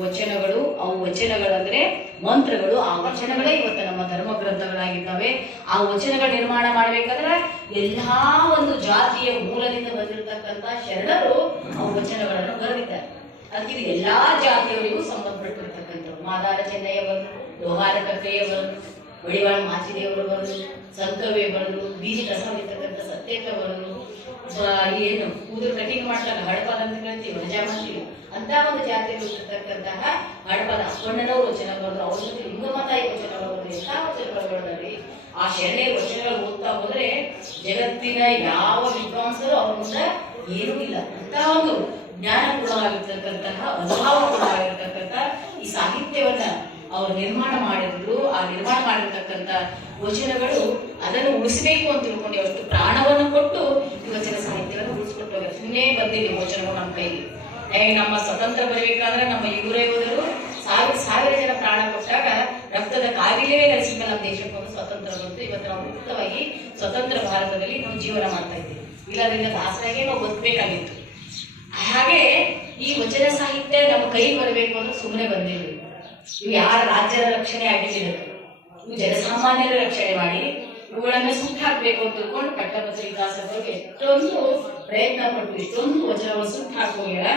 ವಚನಗಳು. ಅವು ವಚನಗಳಂದ್ರೆ ಮಂತ್ರಗಳು. ಆ ವಚನಗಳೇ ಇವತ್ತು ನಮ್ಮ ಧರ್ಮ ಗ್ರಂಥಗಳಾಗಿದ್ದಾವೆ. ಆ ವಚನಗಳ ನಿರ್ಮಾಣ ಮಾಡ್ಬೇಕಾದ್ರೆ ಎಲ್ಲಾ ಒಂದು ಜಾತಿಯ ಮೂಲದಿಂದ ಬಂದಿರತಕ್ಕಂತ ಶರಣರು ಆ ವಚನಗಳನ್ನು ಬರೆದಿದ್ದಾರೆ. ಅದಕ್ಕೆ ಎಲ್ಲಾ ಜಾತಿಯವರಿಗೂ ಸಂಬಂಧಪಟ್ಟಿರ್ತಕ್ಕಂಥವ್ರು ಮಾದಾರ ಚೆನ್ನಯ್ಯ ಬರೆದು ಲೋಹಾರ ಕಕ್ಕಯ್ಯ ಬರೆದು ಬಡಿವಾಳ ಮಾಚಿದೇವರು ಬಂದು ಸಂತವೇ ಬರೆದು ಬೀಜ ಕಸವಿರ್ತಕ್ಕಂಥ ಬರೆದು ಏನು, ಕೂದಲು ಕಟಿಂಗ್ ಮಾಡ್ತಾರೆ ಹಳಪದ ಅಂತ ಕೇಳ್ತೀವಿ ರಜಾ ಮಾಡ್ತೀವಿ ಅಂತ ಒಂದು ಜಾತಿಯಲ್ಲಿ ಇರ್ತಕ್ಕಂತಹ ಹಡಪದ ವಚನ ಬರೋದು ಅವ್ರ ಜೊತೆ ಲಿಂಗಮತಾಯಿ ವಚನ ಬರೋದು ಎಲ್ಲ ವಚನಗಳಲ್ಲಿ ಆ ಶರಣೆ ವಚನಗಳು ಓದ್ತಾ ಹೋದ್ರೆ ಜಗತ್ತಿನ ಯಾವ ವಿದ್ವಾಂಸರು ಅವ್ರ ಮುಂದೆ ಏನೂ ಇಲ್ಲ. ಅಂತ ಒಂದು ಜ್ಞಾನಪೂರ್ಣವಾಗಿರ್ತಕ್ಕಂತಹ, ಅನುಭವಪೂರ್ಣವಾಗಿರ್ತಕ್ಕಂಥ ಈ ಸಾಹಿತ್ಯವನ್ನ ಅವರು ನಿರ್ಮಾಣ ಮಾಡಿದ್ರು. ಆ ನಿರ್ಮಾಣ ಮಾಡಿರ್ತಕ್ಕಂಥ ವಚನಗಳು ಅದನ್ನು ಉಳಿಸಬೇಕು ಅಂತ ತಿಳ್ಕೊಂಡು ಅಷ್ಟು ಪ್ರಾಣವನ್ನು ಕೊಟ್ಟು ವಚನ ಸಾಹಿತ್ಯವನ್ನು ಉಳಿಸ್ಕೊಟ್ಟು ಹೋಗಿ ಸುಮ್ಮನೆ ಬಂದಿದೆ ವಚನವು ನಮ್ಮ ಕೈಗೆ ನಮ್ಮ ಸ್ವತಂತ್ರ ಬರಬೇಕಾದ್ರೆ ನಮ್ಮ ಯುವರ ಯೋಧರು ಸಾವಿರ ಸಾವಿರ ಜನ ಪ್ರಾಣ ಕೊಟ್ಟಾಗ ರಕ್ತದ ಕಾವಿಲೆಯೇ ಮೇಲೆ ನಮ್ಮ ದೇಶಕ್ಕೊಂದು ಸ್ವತಂತ್ರ ಬಂತು ಇವತ್ತು ನಾವು ಮುಕ್ತವಾಗಿ ಸ್ವತಂತ್ರ ಭಾರತದಲ್ಲಿ ನಾವು ಜೀವನ ಮಾಡ್ತಾ ಇದ್ದೀವಿ. ಇಲ್ಲದ್ರಿಂದ ದಾಸರಾಗೆ ನಾವು ಬದುಕಬೇಕಾಗಿತ್ತು. ಹಾಗೆ ಈ ವಚನ ಸಾಹಿತ್ಯ ನಮ್ಮ ಕೈ ಬರಬೇಕು ಅಂತ ಸುಮ್ಮನೆ ಬಂದಿಲ್ಲ ಇವು ಯಾರ ರಾಜ್ಯದ ರಕ್ಷಣೆ ಆಗಿಲ್ಲ. ಇವು ಜನಸಾಮಾನ್ಯರ ರಕ್ಷಣೆ ಮಾಡಿ ಇವುಗಳನ್ನ ಸುಟ್ಟು ಹಾಕ್ಬೇಕು ಅಂತ ತಿಳ್ಕೊಂಡು ಪಟ್ಟಭದ್ರ ದಾಸರು ಎಷ್ಟೊಂದು ಪ್ರಯತ್ನ ಪಟ್ಟು ಇಷ್ಟೊಂದು ವಚನಗಳು ಸುಟ್ಟು ಹಾಕೋಗ್ಯಾರ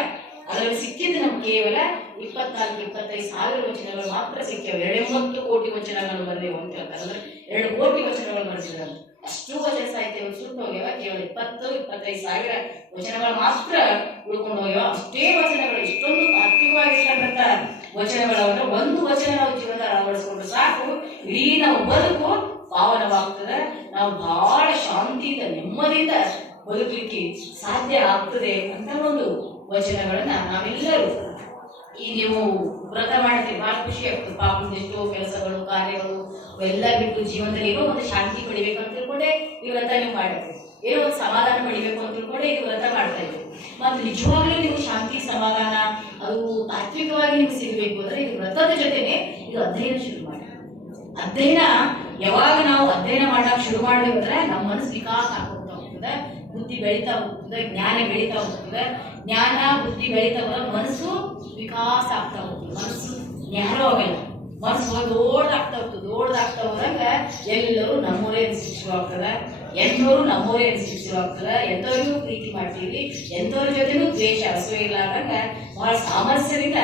ಅದರಲ್ಲಿ ಸಿಕ್ಕಿದ್ದು ನಮ್ಗೆ ಕೇವಲ ಇಪ್ಪತ್ನಾಲ್ಕು, ಇಪ್ಪತ್ತೈದು ಸಾವಿರ ವಚನಗಳು ಮಾತ್ರ ಸಿಕ್ಕವೆ. ಎರಡೆಂಬತ್ತು ಕೋಟಿ ವಚನಗಳು ಬರೆದೇವು ಅಂತ ಹೇಳ್ತಾರೆ. ಅಂದ್ರೆ ಎರಡು ಕೋಟಿ ವಚನಗಳು ಬರೆದಿದ್ದಾರೆ ಅಷ್ಟು ವಚನ ಸಾಹಿತ್ಯ ಸುಟ್ಟು ಹೋಗ್ಯಾವ. ಕೇವಲ ಇಪ್ಪತ್ತು, ಇಪ್ಪತ್ತೈದು ಸಾವಿರ ವಚನಗಳು ಮಾತ್ರ ಉಳ್ಕೊಂಡು ಹೋಗ್ಯಾವ. ಅಷ್ಟೇ ವಚನಗಳು ಇಷ್ಟೊಂದು ತಾತ್ವಿಕವಾಗಿರ್ತಕ್ಕಂಥ ವಚನಗಳನ್ನ ಒಂದು ವಚನ ನಾವು ಜೀವನದಲ್ಲಿ ಅಳವಡಿಸ್ಕೊಂಡು ಸಾಕು. ಇಡೀ ನಾವು ಬದುಕು ಪಾವನವಾಗ್ತದೆ ನಾವು ಬಹಳ ಶಾಂತಿಯಿಂದ, ನೆಮ್ಮದಿಯಿಂದ ಬದುಕಲಿಕ್ಕೆ ಸಾಧ್ಯ ಆಗ್ತದೆ ಅಂತ ಒಂದು ವಚನಗಳನ್ನ ನಾವೆಲ್ಲರೂ ಈ ನೀವು ವ್ರತ ಮಾಡಿದ್ರೆ ಬಹಳ ಖುಷಿ ಆಗ್ತದೆ. ಪಾಪದಷ್ಟು ಎಷ್ಟೋ ಕೆಲಸಗಳು, ಕಾರ್ಯಗಳು, ಎಲ್ಲ ಬಿಟ್ಟು ಜೀವನದಲ್ಲಿ ಏನೋ ಒಂದು ಶಾಂತಿ ಪಡಿಬೇಕು ಅಂತ ತಿಳ್ಕೊಂಡೆ ಈ ವ್ರತ ನೀವು ಮಾಡಿದ್ರೆ. ಏನೋ ಒಂದು ಸಮಾಧಾನ ಪಡಿಬೇಕು ಅಂತ ತಿಳ್ಕೊಂಡೆ ಈ ವ್ರತ ಮಾಡ್ತಾ ಇದ್ದೀವಿ ಮತ್ತು ನಿಜವಾಗ್ಲೂ ನೀವು ಶಾಂತಿ, ಸಮಾಧಾನ, ಅದು ತಾತ್ವಿಕವಾಗಿ ನಿಮ್ಗೆ ಸಿಗಬೇಕು ಅಂದ್ರೆ ಇದು ವ್ರತದ ಜೊತೆನೆ ಇದು ಅಧ್ಯಯನ ಶುರು ಮಾಡಿ. ಅಧ್ಯಯನ ಯಾವಾಗ ನಾವು ಅಧ್ಯಯನ ಮಾಡಕ್ ಶುರು ಮಾಡಿದ್ರೆ ನಮ್ಮ ಮನಸ್ಸು ವಿಕಾಸ ಆಗೋಗ್ತಾ ಹೋಗ್ತದೆ, ಬುದ್ಧಿ ಬೆಳೀತಾ ಹೋಗ್ತದೆ, ಜ್ಞಾನ ಬೆಳೀತಾ ಹೋಗ್ತದೆ. ಜ್ಞಾನ, ಬುದ್ಧಿ ಬೆಳೀತಾ ಹೋದ್ರೆ ಮನಸ್ಸು ವಿಕಾಸ ಆಗ್ತಾ ಹೋಗ್ತದೆ. ಮನಸ್ಸು ಜ್ಞಾನವಾಗಲ್ಲ ಮನಸ್ಸು ದೊಡ್ಡದಾಗ್ತಾ ಹೋಗ್ತದೆ, ದೊಡ್ಡದಾಗ್ತಾ ಹೋದಂಗೆ ಎಲ್ಲರೂ ನಮ್ಮೂರೇ ಶಿಕ್ಷವಾಗ್ತದೆ ಎಂಥವ್ರು ನಮ್ಮೂರೇ ಶಿಕ್ಷವಾಗ್ತದೆ ಎಂಥವ್ರಿಗೂ ಪ್ರೀತಿ ಮಾಡ್ತೀವಿ. ಎಂಥವ್ರ ಜೊತೆನೂ ದ್ವೇಷ ಹಸುವೆ ಇಲ್ಲ ಅಂದಂಗೆ ಬಹಳ ಸಾಮರಸ್ಯದಿಂದ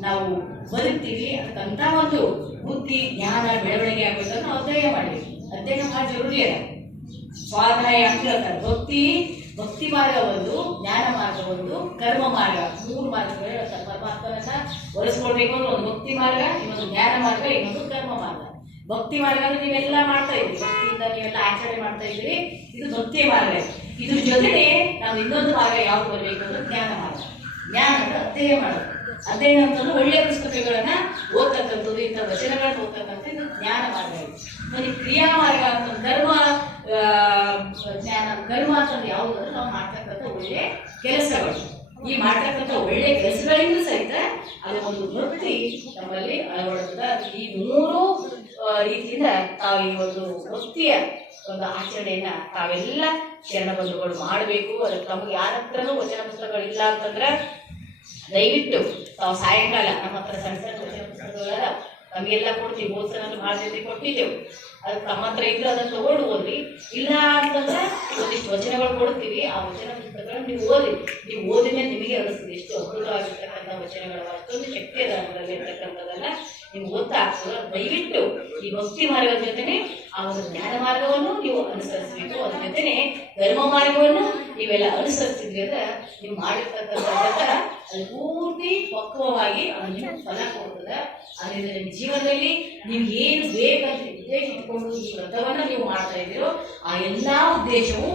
ನಾವು ಬದುಕ್ತೀವಿ ಅಂತ ಒಂದು ಬುದ್ಧಿ, ಜ್ಞಾನ, ಬೆಳವಣಿಗೆ ಆಗ್ಬೇಕಂದ್ರೆ ನಾವು ಅಧ್ಯಯನ ಮಾಡಿದ್ವಿ. ಅಧ್ಯಯನ ಬಹಳ ಜರೂರಿ ಅದ ಸ್ವಾಧ್ಯಾಯ ಅಂತ ಭಕ್ತಿ ಭಕ್ತಿ ಮಾರ್ಗ ಒಂದು ಜ್ಞಾನ ಮಾರ್ಗ ಒಂದು ಕರ್ಮ ಮಾರ್ಗ. ಮೂರು ಮಾರ್ಗಗಳು ಹೇಳ್ತಾರೆ. ಪರಮಾತ್ಮನನ್ನ ಒಲಿಸ್ಕೊಳ್ಬೇಕು ಅಂದ್ರೆ ಒಂದು ಭಕ್ತಿ ಮಾರ್ಗ, ಇನ್ನೊಂದು ಜ್ಞಾನ ಮಾರ್ಗ, ಇನ್ನೊಂದು ಕರ್ಮ ಮಾರ್ಗ. ಭಕ್ತಿ ಮಾರ್ಗ ಅಂದ್ರೆ ನೀವೆಲ್ಲ ಮಾಡ್ತಾ ಇದ್ರಿ ಭಕ್ತಿಯಿಂದ ನೀವೆಲ್ಲ ಆಚರಣೆ ಮಾಡ್ತಾ ಇದ್ರಿ ಇದು ಭಕ್ತಿಯ ಮಾರ್ಗ. ಇದ್ರ ಜೊತೆಗೆ ನಾವು ಇನ್ನೊಂದು ಮಾರ್ಗ ಯಾವ್ದು ಬರಬೇಕು ಅಂದ್ರೆ ಜ್ಞಾನ ಮಾರ್ಗ. ಜ್ಞಾನ ಅಂದ್ರೆ ಅಧ್ಯಯನ ಮಾಡೋದು. ಅಧ್ಯಯನ ಅಂತಂದ್ರೆ ಒಳ್ಳೆಯ ಪುಸ್ತಕಗಳನ್ನ ಓದ್ತಕ್ಕಂಥದ್ದು, ಇಂಥ ವಚನಗಳನ್ನ ಓದ್ತಕ್ಕಂಥದ್ದು ಇದು ಜ್ಞಾನ ಮಾರ್ಗ ಇದೆ. ಮತ್ತೆ ಕ್ರಿಯಾ ಮಾರ್ಗ ಅಂತ ಧರ್ಮ ಜ್ಞಾನ ಕರ್ಮ ಅಂತಂದ್ರೆ ಯಾವುದು ಅಂದ್ರೆ ನಾವು ಮಾಡ್ತಕ್ಕಂಥ ಒಳ್ಳೆ ಕೆಲಸಗಳು. ಈ ಮಾಡ್ತಕ್ಕಂಥ ಒಳ್ಳೆ ಕೆಲಸಗಳಿಂದ ಸಹಿತ ಅದು ಒಂದು ವೃತ್ತಿ ನಮ್ಮಲ್ಲಿ ಅಳವಡುತ್ತದೆ ಈ ಮೂರು ರೀತಿಯಿಂದ ತಾವು ಈ ಒಂದು ವೃತ್ತಿಯ ಒಂದು ಆಚರಣೆಯನ್ನ ತಾವೆಲ್ಲ ಶರಣ ಬಂಧುಗಳು ಮಾಡಬೇಕು. ಅದಕ್ಕೆ ತಮಗೆ ಯಾರ ಹತ್ರನೂ ವಚನ ಪುಸ್ತಕಗಳಿಲ್ಲ ಅಂತಂದ್ರೆ ದಯವಿಟ್ಟು ತಾವು ಸಾಯಂಕಾಲ ನಮ್ಮ ಹತ್ರ ಸಣ್ಣ ಸಣ್ಣ ಕೃಷಿ ಪುಸ್ತಕಗಳ ನಮಗೆಲ್ಲ ಕೊಡ್ತೀವಿ ಹೋದ್ಸಲ ಭಾಳ ಜೊತೆ ಕೊಟ್ಟಿದ್ದೆವು. ಅದು ತಮ್ಮ ಹತ್ರ ಇದ್ರೆ ಅದನ್ನು ತಗೊಂಡು ಓದ್ರಿ ಇಲ್ಲ ಅಂತಂದ್ರೆ ಒಂದಿಷ್ಟು ವಚನಗಳು ಕೊಡ್ತೀವಿ. ಆ ವಚನ ಪುಸ್ತಕಗಳನ್ನ ನೀವು ಓದಿ, ನೀವು ಓದಿನೇ ನಿಮಗೆ ಅನಿಸ್ತದೆ ಎಷ್ಟು ಅದ್ಭುತವಾಗಿರ್ತಕ್ಕಂಥ ವಚನಗಳು ಅಷ್ಟೊಂದು ಶಕ್ತಿ ಅದ ಅದರಲ್ಲಿ ಇರ್ತಕ್ಕಂಥದ್ದನ್ನ ನೀವು ಓದ್ತಾ ದಯವಿಟ್ಟು ಈ ಭಕ್ತಿ ಮಾರ್ಗದ ಜೊತೆನೆ ಆ ಒಂದು ಜ್ಞಾನ ಮಾರ್ಗವನ್ನು ನೀವು ಅನುಸರಿಸಬೇಕು. ಅದ್ರ ಜೊತೆನೆ ಧರ್ಮ ಮಾರ್ಗವನ್ನು ನೀವೆಲ್ಲ ಅನುಸರಿಸಿದ್ರಿ ಅಂದ್ರೆ ನೀವು ಮಾಡಿರ್ತಕ್ಕಂಥ ಅದು ಪೂರ್ತಿ ಪಕ್ವವಾಗಿ ಅದು ಫಲ ಕೊಡ್ತದೆ. ಅದರಿಂದ ನಿಮ್ಮ ಜೀವನದಲ್ಲಿ ನೀವು ಏನು ಬೇಕಂತ ಉದ್ದೇಶ ಇಟ್ಕೊಂಡು ಈ ವ್ರತವನ್ನು ನೀವು ಮಾಡ್ತಾ ಇದ್ದೀರೋ, ಆ ಎಲ್ಲಾ ಉದ್ದೇಶವು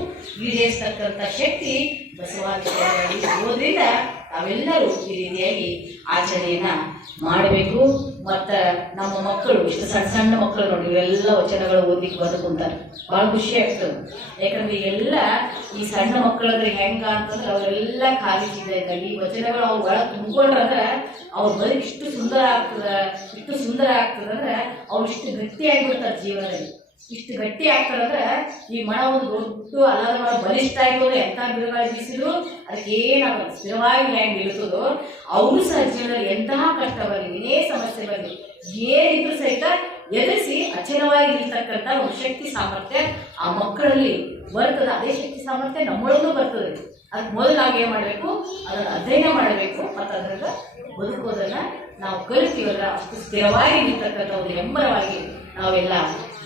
ಈಡೇರಿಸ್ತಕ್ಕಂಥ ಶಕ್ತಿ ಬಸವಾಚಾರ್ಯರಾಗಿ ಇರೋದ್ರಿಂದ ತಾವೆಲ್ಲರೂ ಈ ರೀತಿಯಾಗಿ ಆಚರಣೆಯನ್ನ ಮಾಡಬೇಕು. ಮತ್ತು ನಮ್ಮ ಮಕ್ಕಳು, ಇಷ್ಟು ಸಣ್ಣ ಸಣ್ಣ ಮಕ್ಕಳು ನೋಡಿ, ಇವೆಲ್ಲ ವಚನಗಳು ಓದಿಕ್ ಬದುಕುಂತಾರೆ ಬಹಳ ಖುಷಿ ಆಗ್ತದೆ. ಯಾಕಂದ್ರೆ ಎಲ್ಲ ಈ ಸಣ್ಣ ಮಕ್ಕಳಂದ್ರೆ ಹೆಂಗ ಅಂತಂದ್ರೆ ಅವರೆಲ್ಲ ಖಾಲಿ ಈ ವಚನಗಳು ಅವ್ರ ಒಳಗೆ ತುಂಬಿಕೊಂಡ್ರಂದ್ರೆ ಅವ್ರ ಬದುಕು ಇಷ್ಟು ಸುಂದರ ಆಗ್ತದ. ಇಷ್ಟು ಸುಂದರ ಆಗ್ತದಂದ್ರೆ ಅವ್ರು ಇಷ್ಟು ಗಟ್ಟಿ ಆಗಿಬಿಡ್ತಾರೆ ಜೀವನದಲ್ಲಿ. ಇಷ್ಟು ಗಟ್ಟಿ ಆಗ್ತಾರಂದ್ರೆ ಈ ಮಣ ಒಂದು ದೊಡ್ಡ ಅಲ್ಲದ ಮರ ಬಲಿಷ್ಠ ಆಗಿರೋದು ಎಂತ ಬಿರುಗಾಳಿ ಬೀಸಿದ್ರು ಅದಕ್ಕೆ ಏನಾಗಲ್ಲ ಸ್ಥಿರವಾಗಿ ಹೇಗೆ ನಿಲ್ತದೋ ಅವರು ಸಹ ಜೀವನದಲ್ಲಿ ಎಂತಹ ಕಷ್ಟ ಬರಲಿ ಏನೇ ಸಮಸ್ಯೆ ಬರಲಿ ಏನಿದ್ರು ಸಹಿತ ಎದುರಿಸಿ ಅಚಲವಾಗಿ ಇರ್ತಕ್ಕಂಥ ಒಂದು ಶಕ್ತಿ ಸಾಮರ್ಥ್ಯ ಆ ಮಕ್ಕಳಲ್ಲಿ ಬರ್ತದೆ. ಅದೇ ಶಕ್ತಿ ಸಾಮರ್ಥ್ಯ ನಮ್ಮೊಳಗೂ ಬರ್ತದೆ. ಅದಕ್ಕೆ ಮೊದಲಾಗಿ ಏನು ಮಾಡಬೇಕು? ಅದನ್ನು ಅಧ್ಯಯನ ಮಾಡಬೇಕು. ಮತ್ತು ಅದರಿಂದ ಬದುಕೋದನ್ನ ನಾವು ಕಲಿತೀವಲ್ಲ ಅಷ್ಟು ಸ್ಥಿರವಾಗಿ ನಿಲ್ತಕ್ಕಂಥ ಒಂದು ಹೆಮ್ಮರವಾಗಿ ನಾವೆಲ್ಲ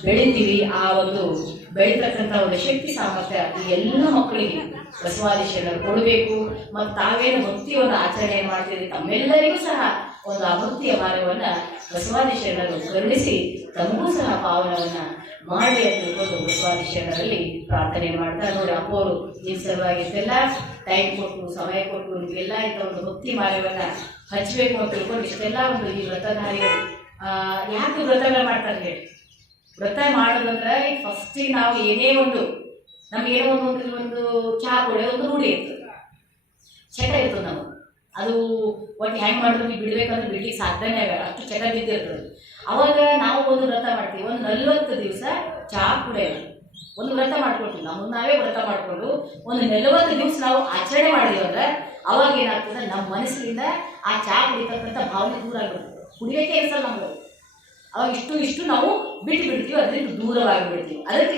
ಬೆಳಿತೀವಿ. ಆ ಒಂದು ಬೆಳೀತಕ್ಕಂಥ ಒಂದು ಶಕ್ತಿ, ಸಾಮರ್ಥ್ಯ ಈ ಎಲ್ಲ ಮಕ್ಕಳಿಗೆ ಬಸವಾದೀಶರು ಕೊಡಬೇಕು. ಮತ್ತು ತಾವೇನು ಭಕ್ತಿಯನ್ನು ಆಚರಣೆ ಮಾಡ್ತೀರಿ. ತಮ್ಮೆಲ್ಲರಿಗೂ ಸಹ ಒಂದು ಆ ಭಕ್ತಿಯ ಮಾರ್ಗವನ್ನು ಬಸವಾದೀಶರು ಕರುಣಿಸಿ, ತಮಗೂ ಸಹ ಪಾವನವನ್ನು ಮಾಡಿ ಅಂತ ತಿಳ್ಕೊಂಡು ಬಸವಾದೀಶರಲ್ಲಿ ಪ್ರಾರ್ಥನೆ ಮಾಡ್ತಾ ನೋಡಿ ಅಪ್ಪವರು ಈ ಸಲುವಾಗಿ ಟೈಮ್ ಕೊಟ್ಟು, ಸಮಯ ಕೊಟ್ಟು, ನಿಮಗೆಲ್ಲ ಇಂಥ ಒಂದು ಭಕ್ತಿ ಮಾರ್ಗವನ್ನ ಹಚ್ಚಬೇಕು ಅಂತ ತಿಳ್ಕೊಂಡು ಇಷ್ಟೆಲ್ಲ ಒಂದು ಈ ವ್ರತಧಾರಿಗಳು ಆ, ಯಾಕೆ ವ್ರತಗಳು ಮಾಡ್ತಾರೆ ಹೇಳಿ. ವ್ರತ ಮಾಡೋದಂದ್ರೆ ಫಸ್ಟ್ ನಾವು ಏನೇ ಒಂದು ನಮಗೇನೋ ಒಂದು ಒಂದು ಚಹಾ ಕೊಡೆ ಒಂದು ರೂಢಿ ಇರ್ತದೆ. ಚಟ ಇರ್ತದೆ ನಾವು ಅದು ಒಟ್ಟು ಹ್ಯಾಂಗ್ ಮಾಡಿದ್ರು ನೀವು ಬಿಡ್ಬೇಕಂದ್ರೆ ಬಿಡ್ಲಿಕ್ಕೆ ಸಾಧ್ಯನೇ ಆಗಲ್ಲ ಅಷ್ಟು ಚಟ ಬಿದ್ದಿರ್ತದೆ. ಅವಾಗ ನಾವು ಒಂದು ವ್ರತ ಮಾಡ್ತೀವಿ. ಒಂದು ನಲ್ವತ್ತು ದಿವಸ ಚಹಾ ಕುಡಿಯಲ್ಲ ಒಂದು ವ್ರತ ಮಾಡ್ಕೊಳ್ತೀವಿ. ನಾವು ನಾವೇ ವ್ರತ ಮಾಡಿಕೊಂಡು ಒಂದು ನಲವತ್ತು ದಿವಸ ನಾವು ಆಚರಣೆ ಮಾಡಿದ್ವಿ ಅಂದ್ರೆ ಅವಾಗ ಏನಾಗ್ತದೆ? ನಮ್ಮ ಮನಸ್ಸಿನಿಂದ ಆ ಚಾ ಕುಡಿತಕ್ಕಂಥ ಭಾವನೆ ದೂರ ಆಗ್ಬಿಡ್ತದೆ ಕುಡಿಯೋಕೆ ಇರಿಸಲ್ಲ ನಮ್ಗೆ? ಅವಾಗ ಇಷ್ಟು ಇಷ್ಟು ನಾವು ಬಿಟ್ಟು ಬಿಡ್ತೀವಿ, ಅದರಿಂದ ದೂರವಾಗಿ ಬಿಡ್ತೀವಿ. ಅದಕ್ಕೆ